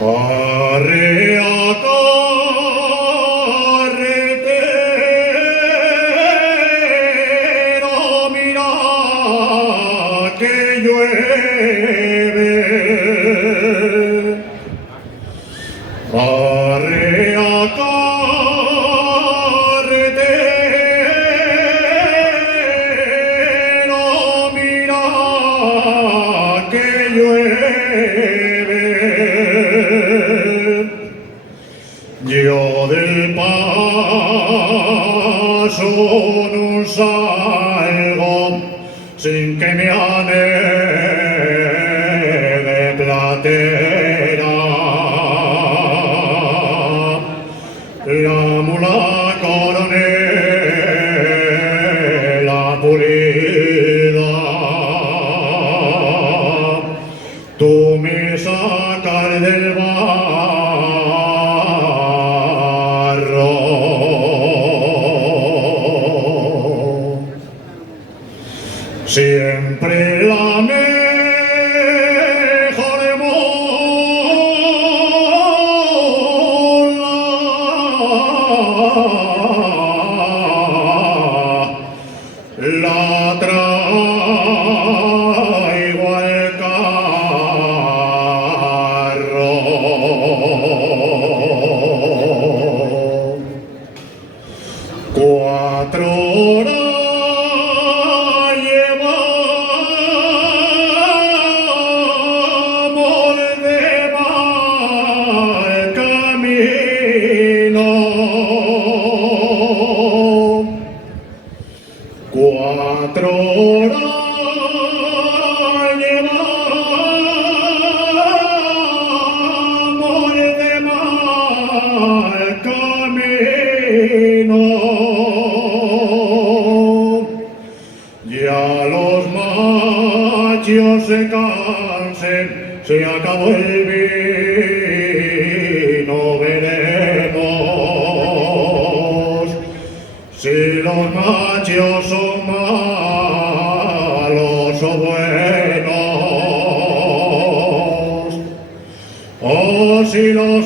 Arrea carretera, mira que llueve. Arrea carretera, mira que llueve. Yo del paso no salgo sin que me anegue platera. La mula coronela pulida, tú me sacas del siempre la mejor mola, la traigo al carro. 4 horas Cuatro horas llevamos de mal camino. Ya los machos se cansen, se acabó el vino, veremos si los machos son malos o buenos, o si los